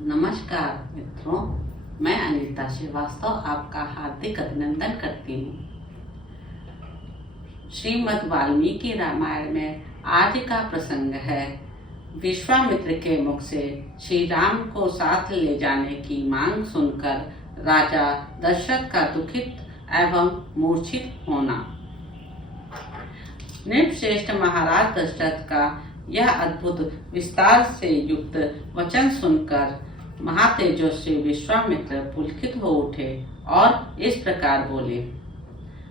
नमस्कार मित्रों, मैं अनीता श्रीवास्तव आपका हार्दिक अभिनंदन करती हूँ। श्रीमद् वाल्मीकि रामायण में आज का प्रसंग है विश्वामित्र के मुख से श्री राम को साथ ले जाने की मांग सुनकर राजा दशरथ का दुखित एवं मूर्छित होना। नृपश्रेष्ठ महाराज दशरथ का यह अद्भुत विस्तार से युक्त वचन सुनकर महातेजस्वी विश्वामित्र पुलकित हो उठे और इस प्रकार बोले,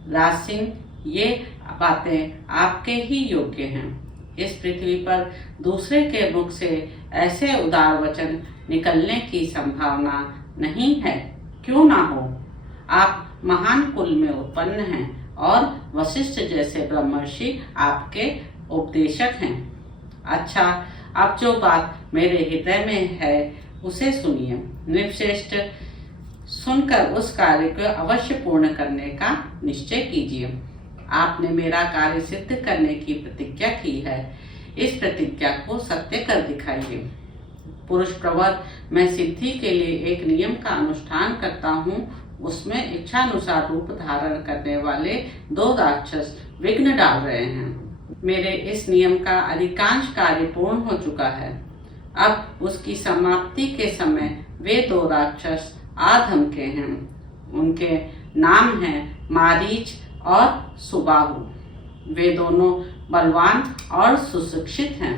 राज सिंह, ये बातें आपके ही योग्य हैं। इस पृथ्वी पर दूसरे के मुख से ऐसे उदार वचन निकलने की संभावना नहीं है। क्यों ना हो, आप महान कुल में उत्पन्न हैं और वशिष्ठ जैसे ब्रह्मर्षि आपके उपदेशक हैं। अच्छा, अब जो बात मेरे हृदय में है उसे सुनिए। नृपश्रेष्ठ, सुनकर उस कार्य को अवश्य पूर्ण करने का निश्चय कीजिए। आपने मेरा कार्य सिद्ध करने की प्रतिज्ञा की है, इस प्रतिज्ञा को सत्य कर दिखाइए। पुरुष प्रवर मैं सिद्धि के लिए एक नियम का अनुष्ठान करता हूँ, उसमें इच्छानुसार रूप धारण करने वाले 2 राक्षस विघ्न डाल रहे हैं। मेरे इस नियम का अधिकांश कार्य पूर्ण हो चुका है। अब उसकी समाप्ति के समय वे 2 राक्षस आ धमके हैं। उनके नाम हैं मारीच और सुबाहु। वे दोनों बलवान और सुशिक्षित हैं।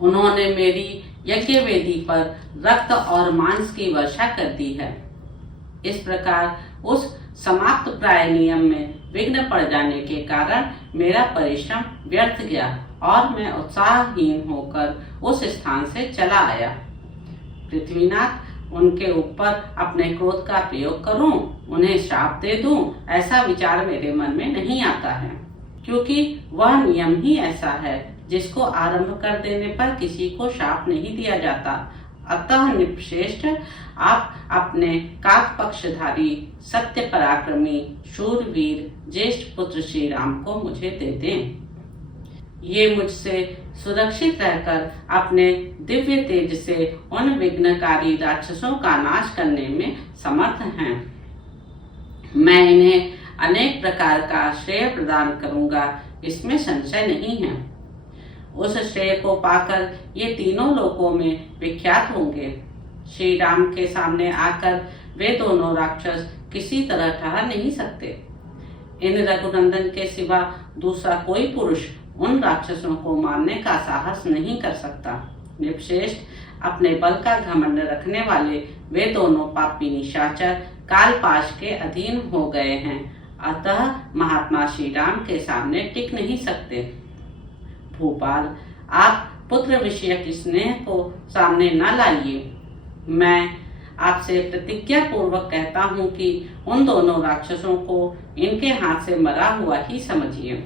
उन्होंने मेरी यज्ञ वेदी पर रक्त और मांस की वर्षा कर दी है। इस प्रकार उस समाप्त प्राय नियम में विघ्न पड़ जाने के कारण मेरा परिश्रम व्यर्थ गया और मैं उत्साहहीन होकर उस स्थान से चला आया। पृथ्वीनाथ, उनके ऊपर अपने क्रोध का प्रयोग करूं, उन्हें श्राप दे दूं, ऐसा विचार मेरे मन में नहीं आता है, क्योंकि वह नियम ही ऐसा है जिसको आरंभ कर देने पर किसी को श्राप नहीं दिया जाता। अतः नृपश्रेष्ठ, आप अपने काक पक्षधारी सत्य पराक्रमी शूरवीर ज्येष्ठ पुत्र श्री राम को मुझे दे दें। ये मुझसे सुरक्षित रहकर अपने दिव्य तेज से उन विघ्नकारी राक्षसों का नाश करने में समर्थ हैं। मैं इन्हें अनेक प्रकार का श्रेय प्रदान करूंगा, इसमें संशय नहीं है। उस श्रेय को पाकर ये तीनों लोकों में विख्यात होंगे। श्री राम के सामने आकर वे दोनों राक्षस किसी तरह ठहर नहीं सकते। इन रघुनंदन के सिवा दूसरा कोई पुरुष उन राक्षसों को मारने का साहस नहीं कर सकता। नृपश्रेष्ठ, अपने बल का घमंड रखने वाले वे दोनों पापी निशाचर कालपाश के अधीन हो गए हैं, अतः महात्मा श्री राम के सामने टिक नहीं सकते। भूपाल, आप पुत्र विषयक स्नेह को सामने न लाइए। मैं आपसे प्रतिज्ञा पूर्वक कहता हूँ कि उन दोनों राक्षसों को इनके हाथ से मरा हुआ ही समझिए।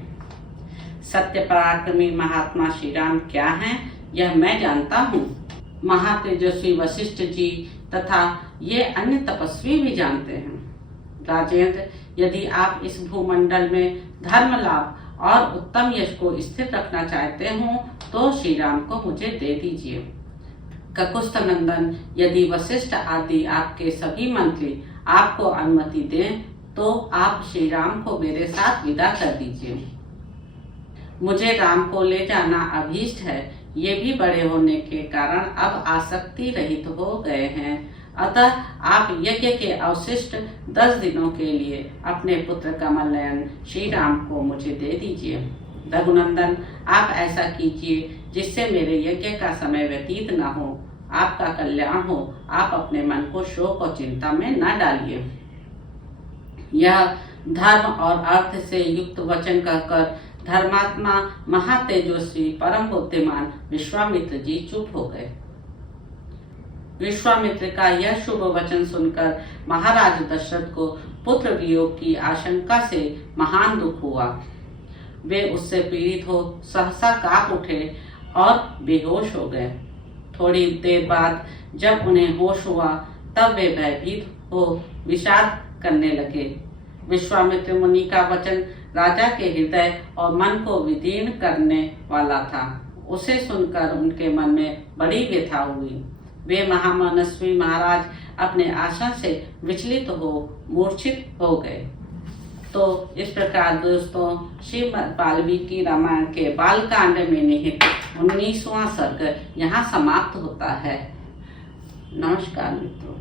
सत्य पराक्रमी महात्मा श्री राम क्या हैं, यह मैं जानता हूँ। महातेजस्वी वशिष्ठ जी तथा ये अन्य तपस्वी भी जानते हैं। राजेंद्र, यदि आप इस भूमंडल में धर्म लाभ और उत्तम यश को स्थिर रखना चाहते हो तो श्री राम को मुझे दे दीजिए। ककुस्थ नंदन, यदि वशिष्ठ आदि आपके सभी मंत्री आपको अनुमति दें तो आप श्री राम को मेरे साथ विदा कर दीजिए। मुझे राम को ले जाना अभीष्ट है। ये भी बड़े होने के कारण अब आसक्ति रहित हो गए हैं, अतः आप यज्ञ के अवशिष्ट 10 दिनों के लिए अपने पुत्र कमल नयन श्री राम को मुझे दे दीजिए। रघुनंदन, आप ऐसा कीजिए जिससे मेरे यज्ञ का समय व्यतीत न हो, आपका कल्याण हो। आप अपने मन को शोक और चिंता में न डालिए। यह धर्म और अर्थ से युक्त वचन कहकर धर्मात्मा महातेजस्वी परम बुद्धिमान विश्वामित्र जी चुप हो गए। विश्वामित्र का यह शुभ वचन सुनकर महाराज दशरथ को पुत्र वियोग की आशंका से महान दुख हुआ। वे उससे पीड़ित हो सहसा कांप उठे और बेहोश हो गए। थोड़ी देर बाद जब उन्हें होश हुआ तब वे भयभीत हो विषाद करने लगे। विश्वामित्र मुनि का वचन राजा के हृदय और मन को विदीर्ण करने वाला था। उसे सुनकर उनके मन में बड़ी व्यथा हुई। वे महामनस्वी महाराज अपने आसन से विचलित हो मूर्छित हो गए। तो इस प्रकार दोस्तों श्रीमद् वाल्मीकि रामायण के बालकांड में निहित 19वां सर्ग यहाँ समाप्त होता है। नमस्कार मित्रों।